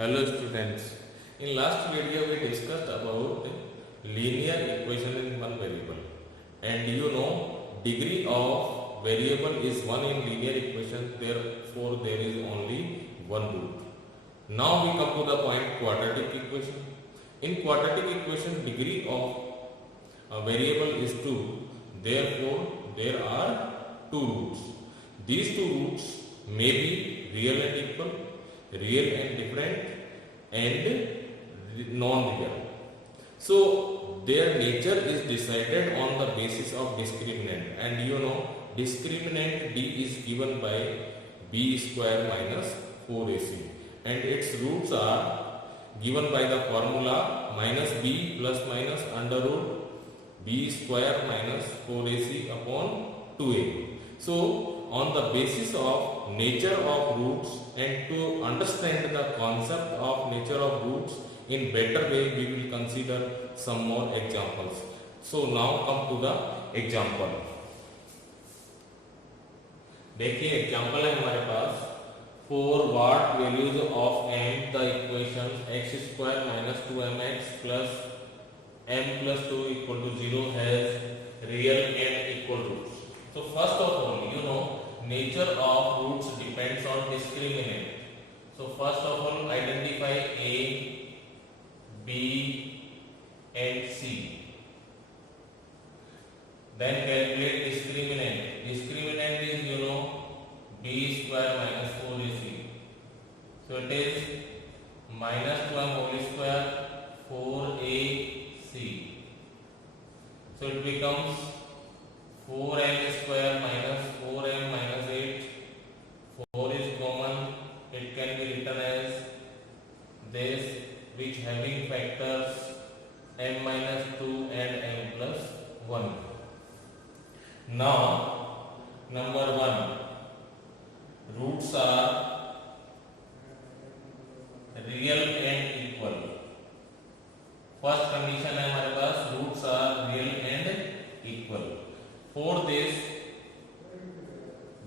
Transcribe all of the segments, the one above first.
Hello students. In last video we discussed about linear equation in one variable, and degree of variable is 1 in linear equation, therefore there is only one root. Now we come to the point quadratic equation. In quadratic equation degree of a variable is 2, therefore there are two roots. These two roots may be real and equal, real and different, and non-real. So their nature is decided on the basis of discriminant, and discriminant d is given by b square minus 4ac, and its roots are given by the formula minus b plus minus under root b square minus 4ac upon 2a. So on the basis of nature of roots, and to understand the concept of nature of roots in better way, we will consider some more examples. So now come to the example. देखिए एग्जाम्पल है हमारे पास, for what values of m the equation x square minus 2mx plus m plus 2 equal to 0 has real and equal roots. So first of all, nature of roots depends on discriminant. So first of all, identify a, b and c. Then calculate discriminant. Discriminant is b square minus 4ac. So it is minus 2m whole square 4ac. So it becomes 4m square minus 4m minus 8. 4 is common. It can be written as this, which having factors m minus 2 and m plus 1. Now, number 1, roots are real and equal. First condition है हमारे पास, roots are real and equal. For this,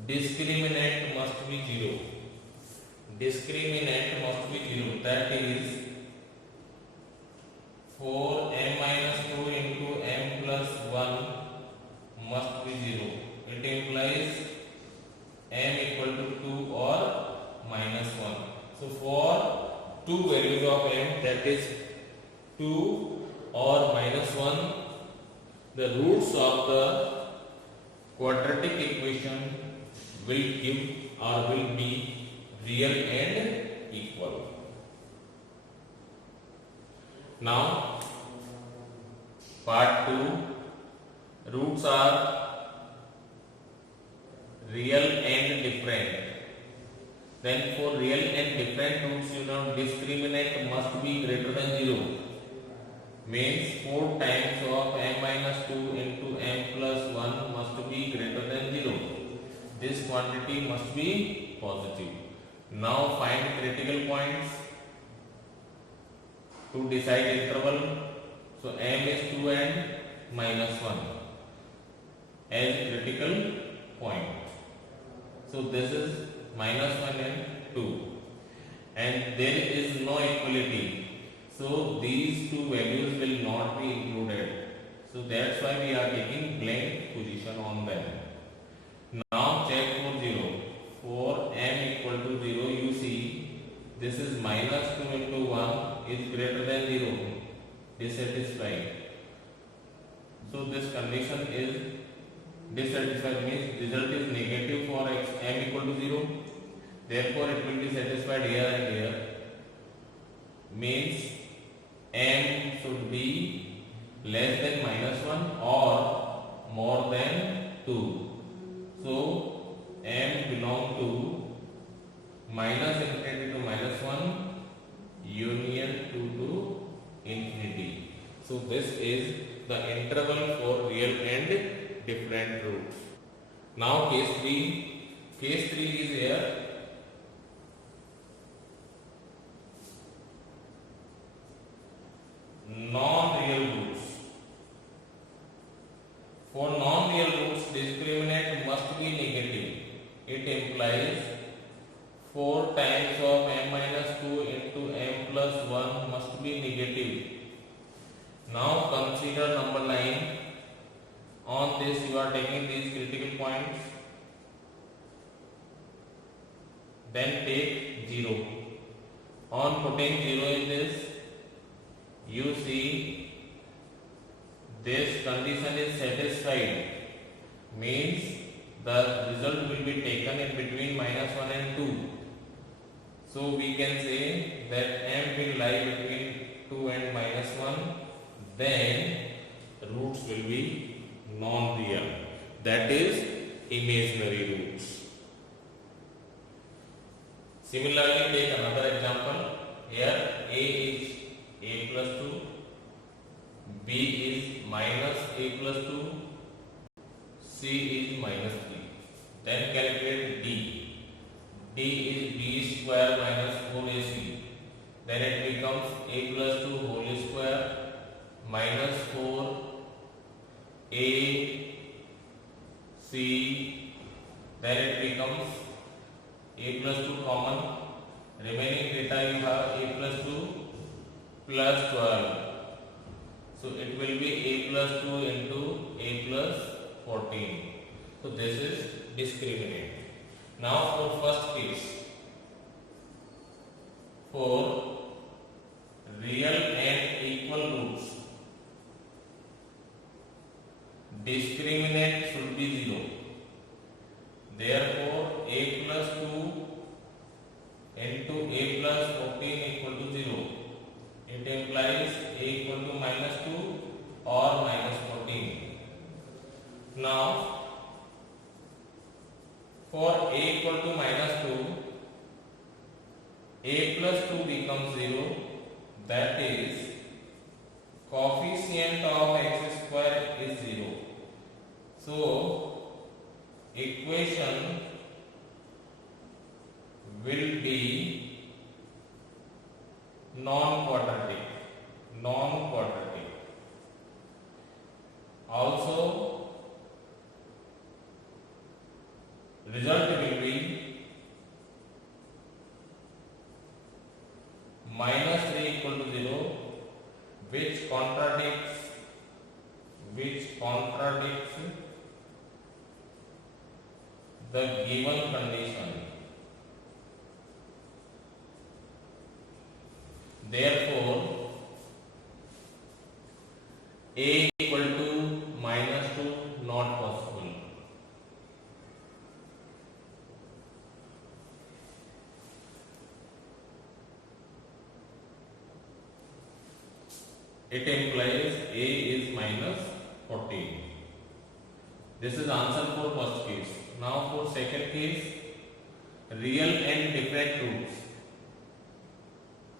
discriminant must be 0. Discriminant must be 0. That is 4m minus 2 into m plus 1 must be 0. It implies m equal to 2 or minus 1. So for two values of m, that is 2 or minus 1, the roots of the quadratic equation will give or will be real and equal. Now part 2, roots are real and different. Then for real and different roots, discriminant must be greater than 0. Means 4 times of m minus 2 into m plus 1 must be greater than 0. This quantity must be positive. Now find critical points to decide interval. So m is 2 and minus 1 as critical point. So this is minus 1 and 2, and there is no equality. So these two values will not be included. So that's why we are taking blank position on them. Now check for 0. For m equal to 0, you see this is minus 2 into 1 is greater than 0. Dissatisfied. So this condition is dissatisfied, means result is negative for x m equal to 0. Therefore it will be satisfied here and here. Means m should be less than minus 1 or more than 2. So m belong to minus infinity to minus 1 union 2 to infinity. So this is the interval for real and different roots. Now case 3. Case 3 is here. Non-real roots. For non-real roots, discriminant must be negative. It implies 4 times of m minus 2 into m be negative. Now consider number 9. On this you are taking these critical points, then take 0. On putting 0 in this, you see this condition is satisfied, means the result will be taken in between -1 and 2. So we can say that m will lie between 2 and -1, then roots will be non-real, that is imaginary roots. Similarly, take another example. Here a is a plus 2, b is minus a plus 2, c is minus 3. Then calculate d. d is b square minus 4ac. Then it becomes a plus 2 whole square minus 4 a c. Then it becomes a plus 2 common, remaining data you have a plus 2 plus 12. So it will be a plus 2 into a plus 14. So this is discriminant. Now for first case, for real and equal roots, discriminant should be 0. Therefore a plus 2 into a plus 14 equal to 0. It implies a equal to minus 2 or minus 14. Now for a equal to minus 2, a plus 2 becomes 0, that is coefficient of x square is 0. So equation will be non-quadratic. Also result will be minus 3 equal to 0, which contradicts the given condition. Therefore a equal to minus 2 not possible. It implies a is minus 14. This is answer for first case. Now for second case, real and different roots.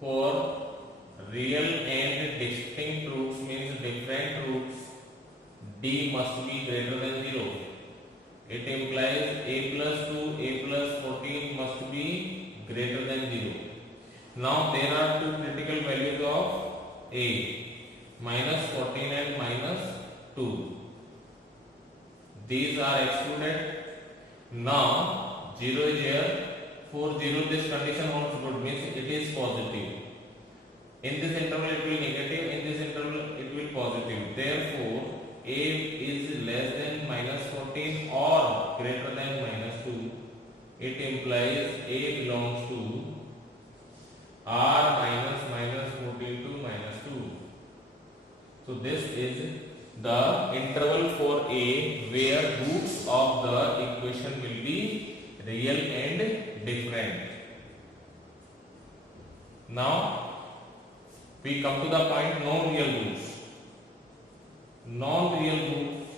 For real and distinct roots means different roots, d must be greater than 0. It implies a plus 2, a plus 14 must be greater than 0. Now there are two critical values of a, minus 14 and minus 2. These are excluded. Now 0 is here. For 0 this condition holds good, means it is positive. In this interval it will negative, in this interval it will positive. Therefore a is less than minus 14 or greater than minus 2. It implies a belongs to r minus 14 to minus 2. So this is the interval for a where roots of the equation will be real and different. Now we come to the point non-real roots. Non-real roots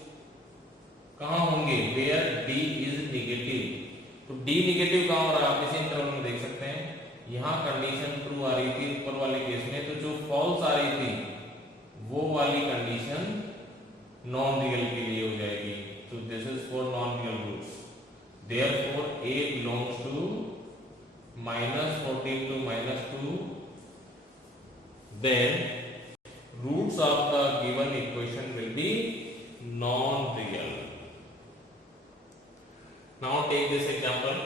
कहाँ होंगे? Where d is negative. तो d negative कहाँ हो रहा है? आप इसी इंटरवल में देख सकते हैं. यहाँ कंडीशन ट्रू आ रही थी ऊपर वाले केस में, तो जो फॉल्स आ रही थी वो वाली कंडीशन नॉन रियल के लिए हो जाएगी. तो this is for non real roots. Therefore a belongs to minus 14 to minus 2. Then roots of the given equation will be non-real. Now take this example.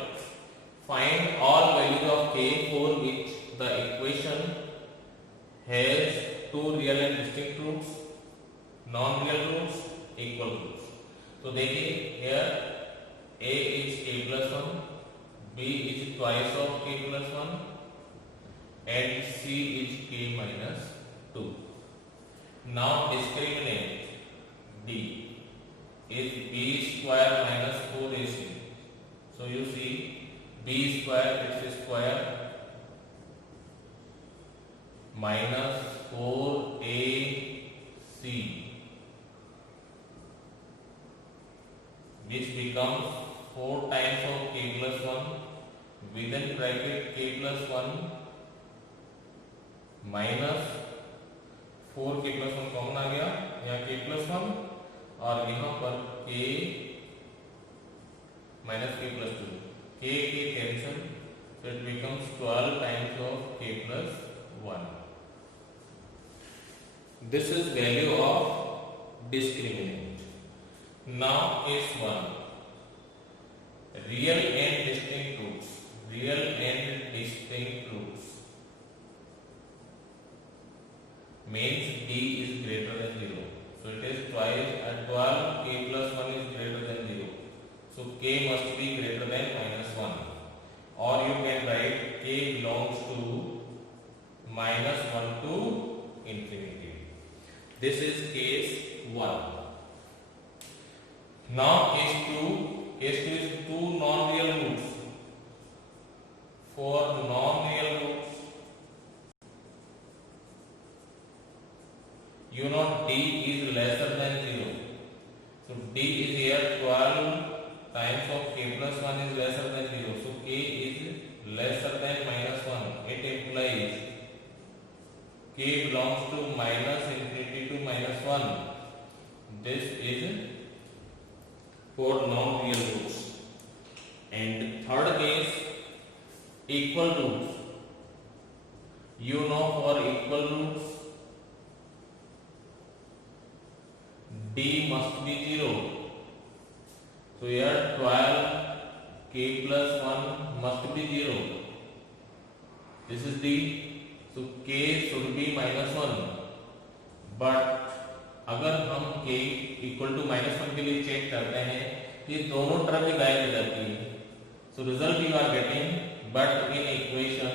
Find all values of k for which the equation has two real and distinct roots, non-real roots, equal roots. तो देखिए here a is k plus 1, b is twice of k plus 1 and c is k minus 2. Now discriminant d is b square minus 4ac. So you see b square, its square, minus 4ac, which becomes 4 times of k plus 1 within bracket k plus 1 minus 4 k plus 1 कॉमन आ गया, यहाँ k plus 1 और यहाँ पर k minus k plus 2, k cancel, so it becomes 12 times of k plus 1. This is value of discriminant. Now case 1, real and distinct roots. Real and distinct roots means d is greater than 0. So it is twice at 12 k plus 1 is greater than 0. So k must be greater than minus 1. Or you can write k belongs to minus 1 to infinity. This is case 1. Now case 2. Case 2 is two non-real roots. For non-real roots, you know d is lesser than 0. So d is here 12 times of k plus 1 is lesser than 0. So k is lesser than minus 1. It implies k belongs to minus infinity to minus 1. This is for non-real roots. And third case, equal roots. You know for equal roots, d must be 0. So here 12 k plus 1 must be 0. This is d. So k should be minus 1. But अगर हम k equal to minus 1 के लिए चेक करते हैं तो ये दोनों टर्म ही गायब हो जाती है. So result you are getting, but in equation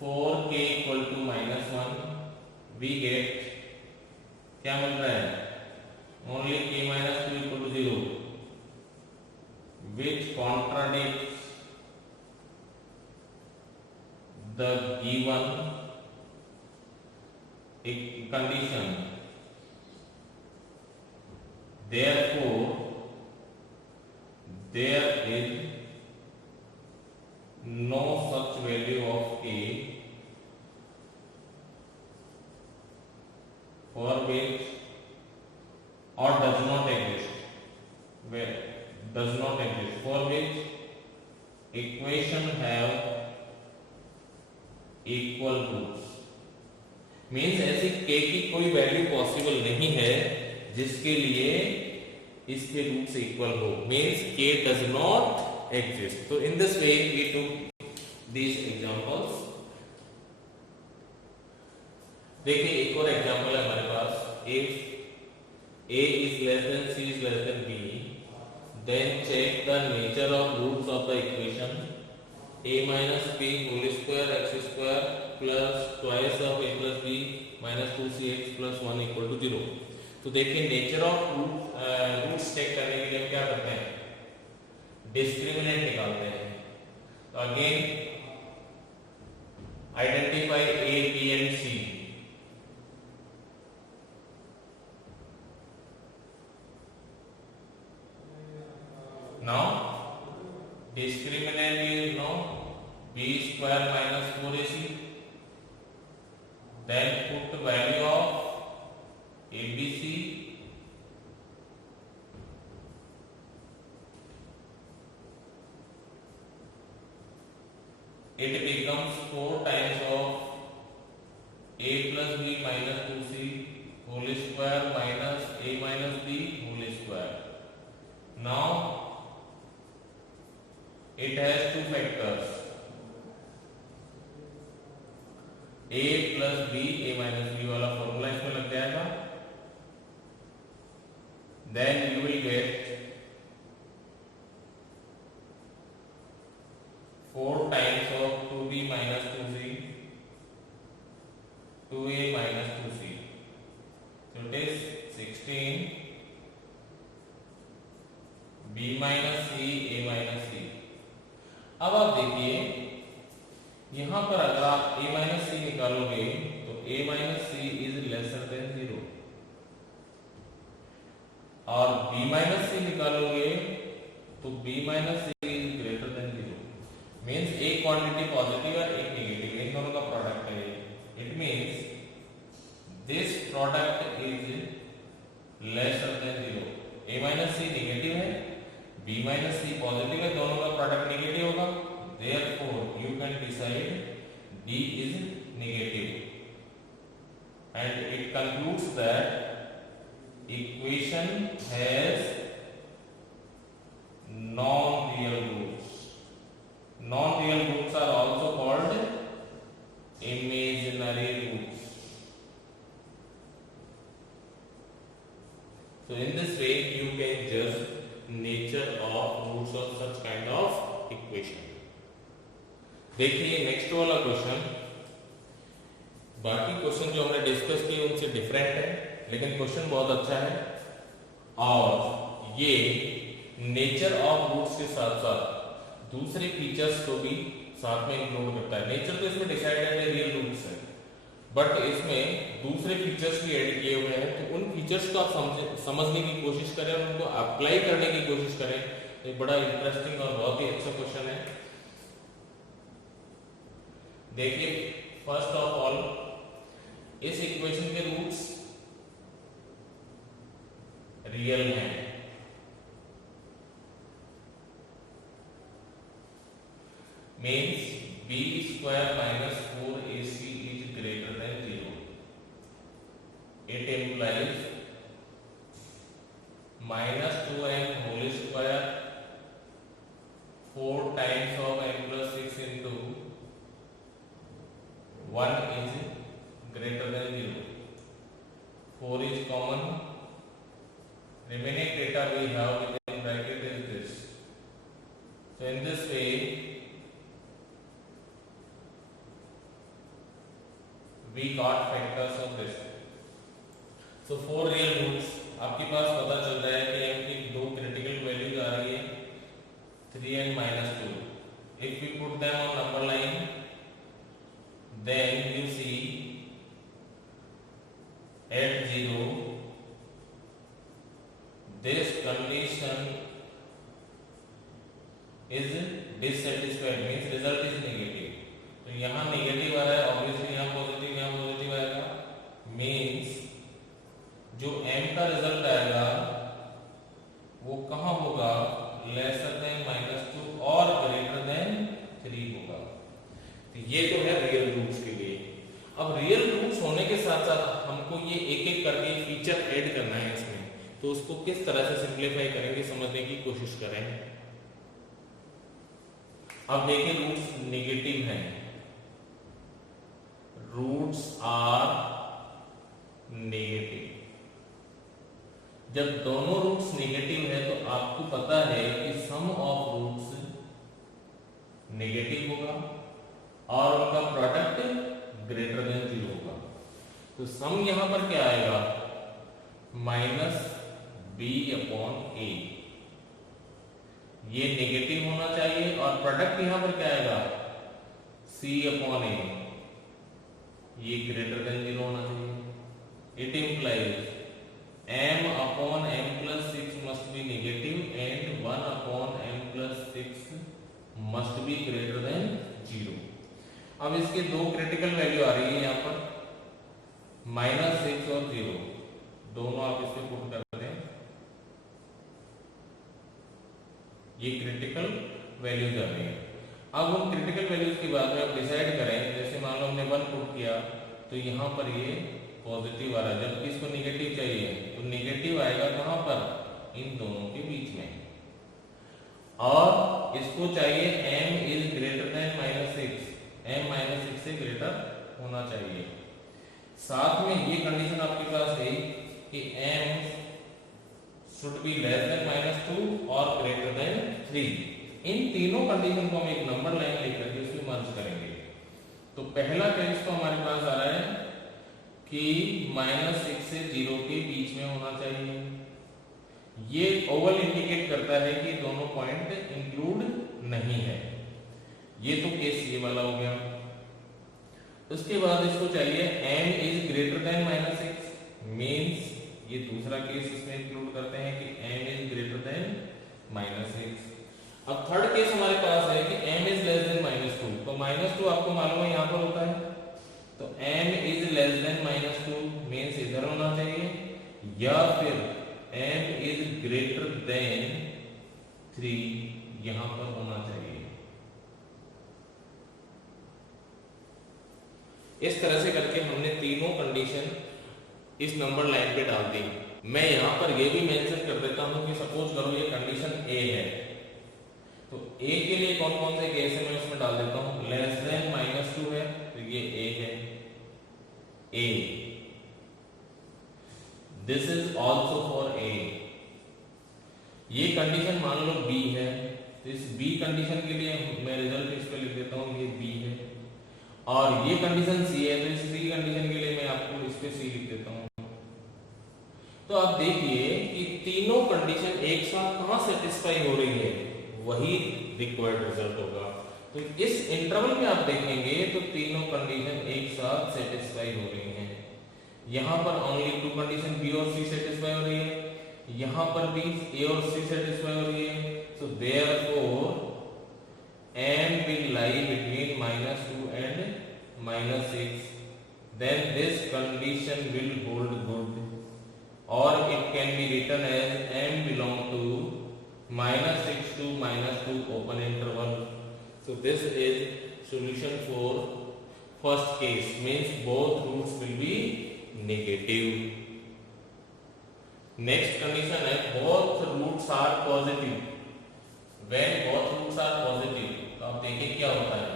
4k equal to minus 1 we get क्या मिल रहा है, only k minus 2 equal to 0, which contradicts the given condition. Therefore, there is no such value of k for which or does not exist, where does not exist, for which equation have equal roots. Means ऐसी k की कोई value possible नहीं है जिसके लिए इसके रूट से इक्वल हो. Means k does not exist. So in this way we took these examples. देखिए एक और एग्जांपल है हमारे पास. if a is less than c is less than b, then check the nature of roots of the equation a minus b whole square x square plus twice of a plus b minus 2cx plus 1 equal to 0. तो देखिए nature of roots check करने के लिए हम क्या करते हैं, डिस्क्रिमिनेंट निकालते हैं. तो again identify a b and c. Now discriminant is now b square minus 4ac. Then put the value of abc. It becomes 4 times of a plus b minus 2c whole square minus a minus b whole square. Now it has two factors. A plus B, A minus B वाला formula इसमें लग जाएगा। Then you will get 4 times of 2b minus 2c, 2a minus 2c, so it is 16 b minus c, a minus c। अब आप देखिए यहां पर अगर आप a माइनस सी निकालोगे तो a minus C is lesser than 0, और b माइनस सी निकालोगे तो b minus C is greater than 0। Means एक क्वांटिटी पॉजिटिव और एक नेगेटिव, इन दोनों का प्रोडक्ट है। It means this product is lesser than 0। a minus C negative है, b माइनस सी पॉजिटिव है, दोनों का प्रोडक्ट नेगेटिव होगा। Therefore, you can decide D is negative, and it concludes that equation has non-real roots. Non-real roots are also called imaginary roots. So in this way, you can judge nature of roots of such kind of equation. देखिए नेक्स्ट वाला क्वेश्चन, बाकी क्वेश्चन जो हमने डिस्कस किए उनसे डिफरेंट है, लेकिन क्वेश्चन बहुत अच्छा है और ये नेचर ऑफ रूट्स के साथ साथ दूसरे फीचर्स को भी साथ में इंक्लूड करता है। नेचर तो इसमें डिसाइडेड है, रियल रूट्स है, बट इसमें दूसरे फीचर्स भी ऐड किए हुए हैं। तो उन फीचर्स को आप समझने की कोशिश करें और उनको अप्लाई करने की कोशिश करें। ये बड़ा इंटरेस्टिंग और बहुत ही अच्छा क्वेश्चन है। देखिए फर्स्ट ऑफ ऑल इस इक्वेशन के रूट्स रियल हैं, means B square minus 4ac is greater than 0। It implies minus 2m whole square 4 times of m plus 6 into 1 is greater than 0. 4 is common. Remaining data we have within bracket is this. So in this way, we got factors of this. So 4 real roots. आपके पास पता चल रहा है कि m की दो critical values आ रही है 3 and minus 2. If we put them on number line, then you see at 0 this condition is dissatisfied, means result is negative। तो यहाँ नेगेटिव आ रहा है, ऑब्वियसली यहाँ पॉजिटिव आएगा, मीन्स जो m का रिजल्ट आएगा वो कहाँ होगा, लेसर देन -2 और ग्रेटर देन 3 होगा। ये तो है रियल रूट्स के लिए। अब रियल रूट्स होने के साथ साथ हमको ये एक एक करके फीचर ऐड करना है इसमें, तो उसको किस तरह से सिंपलीफाई करेंगे समझने की कोशिश करें। अब देखिए रूट्स नेगेटिव हैं, रूट्स आर नेगेटिव। जब दोनों रूट्स नेगेटिव है तो आपको पता है कि सम ऑफ रूट्स नेगेटिव होगा और उनका प्रोडक्ट ग्रेटर देन 0 होगा। तो सम यहां पर क्या आएगा, माइनस b अपॉन a। ये नेगेटिव होना चाहिए और प्रोडक्ट यहां पर क्या आएगा, c अपॉन a। ये ग्रेटर देन 0 होना चाहिए। It implies m upon m plus 6 must be negative and 1 upon m plus 6 must be greater than 0। अब इसके दो क्रिटिकल वैल्यू आ रही है यहाँ पर, -6 और 0, दोनों आप इसमें पुट कर दें। ये क्रिटिकल वैल्यूज आ रही है। अब उन क्रिटिकल वैल्यूज के बाद में आप डिसाइड करें, जैसे मान लो हमने 1 पुट किया तो यहाँ पर ये पॉजिटिव आ रहा है, जबकि इसको नेगेटिव चाहिए, तो नेगेटिव आएगा कहाँ पर, इन दोनों के बीच में। और इसको चाहिए m इज ग्रेटर देन -6, m -6 से ग्रेटर होना चाहिए। साथ में ये कंडीशन आपके पास है कि m should be less than -2 और ग्रेटर देन 3। इन तीनों कंडीशन को हम एक नंबर लाइन लेकर के उसमें मर्ज करेंगे। तो पहला केस तो हमारे पास आ रहा है कि -6 से 0 के बीच में होना चाहिए। ये ओवल इंडिकेट करता है कि दोनों पॉइंट इंक्लूड नहीं है। ये तो केस ये वाला हो गया। उसके बाद इसको चाहिए m इज ग्रेटर देन -6, मींस ये दूसरा केस इसमें इंक्लूड करते हैं कि m इज ग्रेटर देन -6। अब थर्ड केस हमारे पास है कि m इज लेस देन -2। तो -2 आपको मालूम है यहां पर होता है, तो m इज लेस देन -2 मींस इधर होना चाहिए, या फिर m इज ग्रेटर देन 3 यहां पर होना चाहिए। इस तरह से करके हमने तीनों कंडीशन इस नंबर लाइन पे डाल दी। मैं यहां पर यह भी मेंशन कर देता हूं कि सपोज करो ये कंडीशन A है, तो A के लिए कौन कौन से केस है मैं उसमें डाल देता हूं। लेस देन -2 है तो ये A है, A। This is also for A। ये कंडीशन मान लो B है, तो इस B कंडीशन के लिए मैं रिजल्ट इस पे लिख देता हूं, ये B है। और ये कंडीशन C है, तो इस C कंडीशन के लिए मैं आपको इस पे C लिख देता हूं। तो आप देखिए कि तीनों कंडीशन एक साथ कहां सेटिस्फाई हो रही है, वही रिक्वायर्ड रिजल्ट होगा। तो इस इंटरवल में आप देखेंगे तो तीनों कंडीशन एक साथ सेटिस्फाई हो रही हैं। यहां पर ओनली 2 कंडीशन B और C सेटिस्फाई हो रही है, यहां पर भी A और C सेटिस्फाई हो रही है। So therefore m will lie between -2 and -6, then this condition will hold good, or it can be written as m belong to -6 to -2 open interval. So this is solution for first case, means both roots will be negative. Next condition है both roots are positive. When both roots are positive, तो आप देखिए क्या होता है,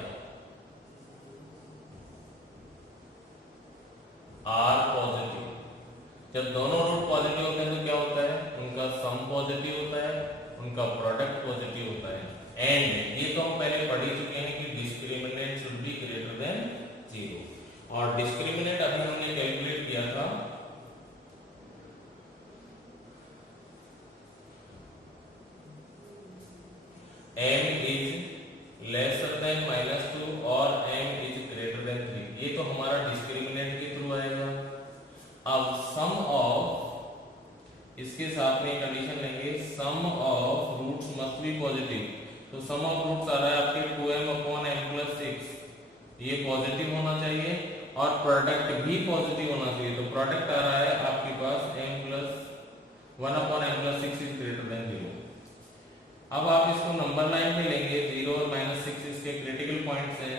R positive. जब दोनों root positive होते हैं तो क्या होता है, उनका सम पॉजिटिव होता है, उनका प्रोडक्ट पॉजिटिव होता है। एंड ये तो हम पहले पढ़ ही चुके हैं कि discriminant should be greater than 0, और डिस्क्रिमिनेंट अभी हमने कैलकुलेट किया था m इज लेसर देन -2 और m इज ग्रेटर देन 3। ये तो हमारा डिस्क्रिमिनेंट के थ्रू आएगा। अब सम ऑफ, इसके साथ में कंडीशन लेंगे, some of roots must be positive. तो सम ऑफ रूट्स आ रहा है आपके 2m/m+6, ये पॉजिटिव होना चाहिए, और प्रोडक्ट भी पॉजिटिव होना चाहिए। तो प्रोडक्ट आ रहा है आपके पास m+1/m+6 इज ग्रेटर देन 0। अब आप इसको नंबर लाइन में लेंगे, 0 और -6 इसके क्रिटिकल पॉइंट्स हैं,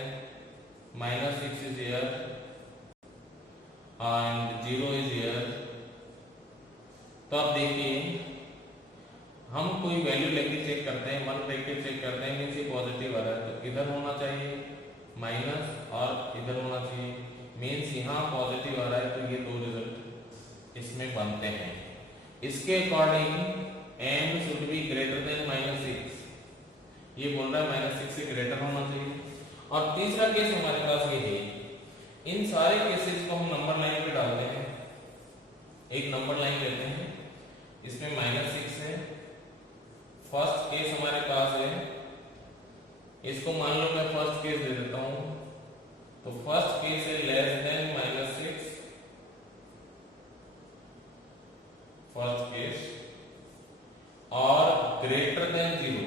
-6 is here and 0 is here. तो आप देखिए हम कोई वैल्यू लेके चेक करते हैं, 1 लेके चेक करते हैं, मींस ये पॉजिटिव आ रहा है, तो इधर होना चाहिए माइनस और इधर होना चाहिए, मींस यहाँ पॉजिटिव आ रहा है, तो ये दो रिजल्ट इसमें बनते हैं। इसके according m should be greater than -6, ये बोल रहा है -6 से ग्रेटर होना चाहिए। और तीसरा केस हमारे पास ये है। इन सारे केसेस को हम नंबर लाइन पे डालते हैं, एक नंबर लाइन लेते हैं, इसमें -6 है। फर्स्ट केस हमारे पास है, इसको मान लो मैं फर्स्ट केस दे देता हूं, तो फर्स्ट केस है लेस देन -6, फर्स्ट केस, और ग्रेटर देन 0,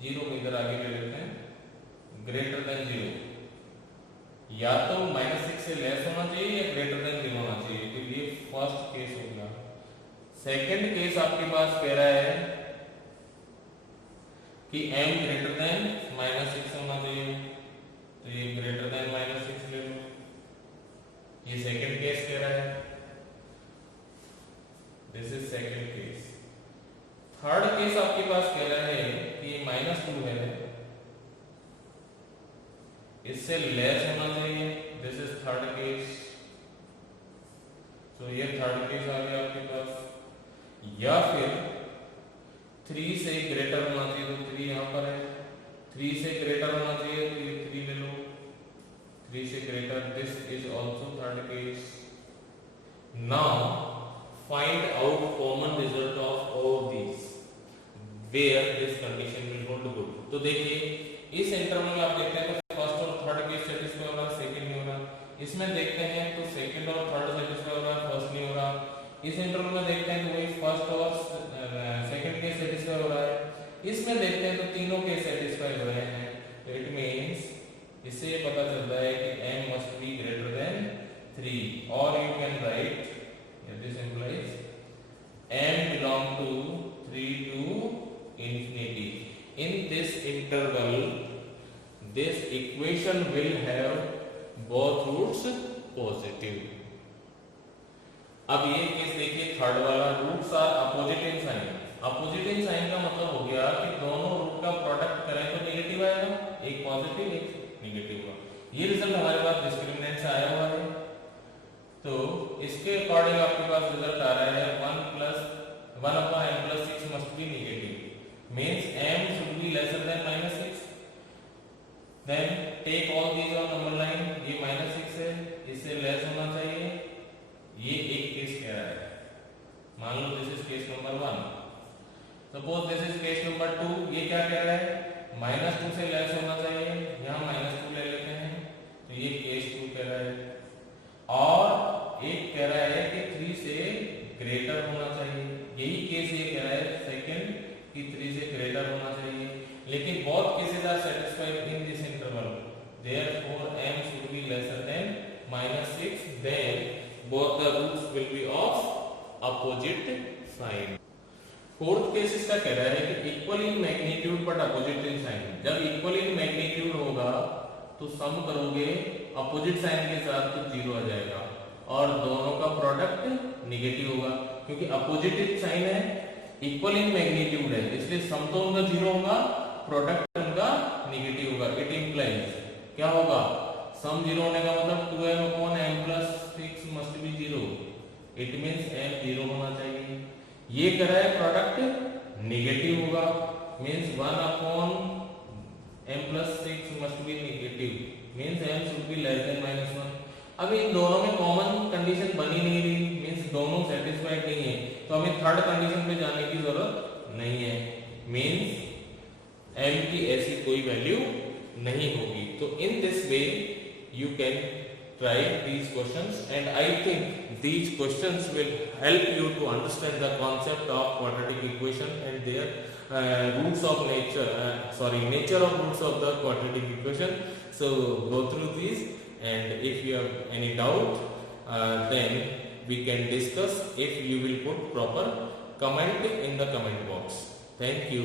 0 को इधर आगे ले लेते हैं, ग्रेटर देन 0, या तो -6 से लेस होना चाहिए या ग्रेटर देन 0 होना चाहिए। तो ये फर्स्ट केस हो गया। सेकंड केस आपके पास कह रहा है कि m ग्रेटर देन -6 होना चाहिए, तो ये ग्रेटर देन -6 ले लो, ये सेकंड केस कह रहा है। This is second case. Third case आपके पास कह रहा है कि -2 है, इससे लेस होना चाहिए, दिस इज थर्ड केस। तो ये थर्ड केस आ गया आपके पास। या फिर 3 से ग्रेटर होना चाहिए, तो 3 यहां पर है, 3 से ग्रेटर होना चाहिए तो ये 3 ले लो, 3 से greater, this is also third case. Now find out common result of all these where this condition will hold good. तो देखिए इस इंटरवल में आप देखते हैं तो फर्स्ट और थर्ड केस सेटिस्फाई हो रहा, सेकंड नहीं हो रहा। इसमें देखते हैं तो सेकंड और थर्ड सेटिस्फाई हो रहा, फर्स्ट नहीं हो रहा। इस इंटरवल में देखते हैं तो वही फर्स्ट और सेकंड केस सेटिस्फाई हो रहा है। इसमें देखते हैं तो तीनों केस सेटिस्फाई हो रहे हैं। तो इट मींस इससे ये पता चलता है कि m must be greater than 3, और you can write this implies m belong to 3 to infinity. In this interval this equation will have both roots positive. अब ये केस देखिए थर्ड वाला, roots are opposite in sign. Opposite in sign का मतलब हो गया कि दोनों रूट का प्रोडक्ट करें तो नेगेटिव आएगा, एक पॉजिटिव एक नेगेटिव होगा। ये रिजल्ट हमारे पास डिस्क्रिमिनेंट से आया हुआ है। तो इसके अकॉर्डिंग आपके पास रिजल्ट आ रहा है 1/m+6 must be negative, means m should be lesser than -6. Then take all these on number line, ये -6 है, इससे लेस होना चाहिए। ये एक केस कह रहा है, मान लो this is case number 1। Suppose this is case number 2, ये क्या कह रहा है, -2 से लेस होना चाहिए, यहाँ -2 ले लेते हैं, तो ये केस 2 कह रहा है। और एक कह रहा है कि 3 से ग्रेटर होना चाहिए, यही केस ये कह रहा है सेकंड कि 3 से ग्रेटर होना चाहिए। लेकिन both cases are satisfied in this interval, therefore m should be lesser than -6, then both the roots will be of opposite sign. Fourth case इसका कह रहा है कि equal in magnitude but opposite in sign. जब equal in magnitude होगा तो सम करोगे opposite sign के साथ तो 0 आ जाएगा और दोनों का प्रोडक्ट नेगेटिव होगा, क्योंकि अपोजिट साइन है, इक्वल इन मैग्नीट्यूड है, इसलिए सम तो उनका 0 होगा, प्रोडक्ट उनका नेगेटिव होगा। इट इंप्लाइज क्या होगा, सम 0 होने का मतलब 2m/m+6 must be 0, it means m 0 होना चाहिए। ये कह रहा है प्रोडक्ट नेगेटिव होगा, means 1/m+6 must be negative, means m should be less than -1। अब इन दोनों में कॉमन कंडीशन बनी नहीं रही, मींस दोनों सेटिस्फाइड नहीं है, तो हमें थर्ड कंडीशन पे जाने की जरूरत नहीं है, मींस m की ऐसी कोई वैल्यू नहीं होगी। तो in this way you can try these questions, and I think these questions will help you to understand the concept of quadratic equation and their roots of nature, nature of roots of the quadratic equation. So go through these, and if you have any doubt, then we can discuss if you will put proper comment in the comment box. Thank you.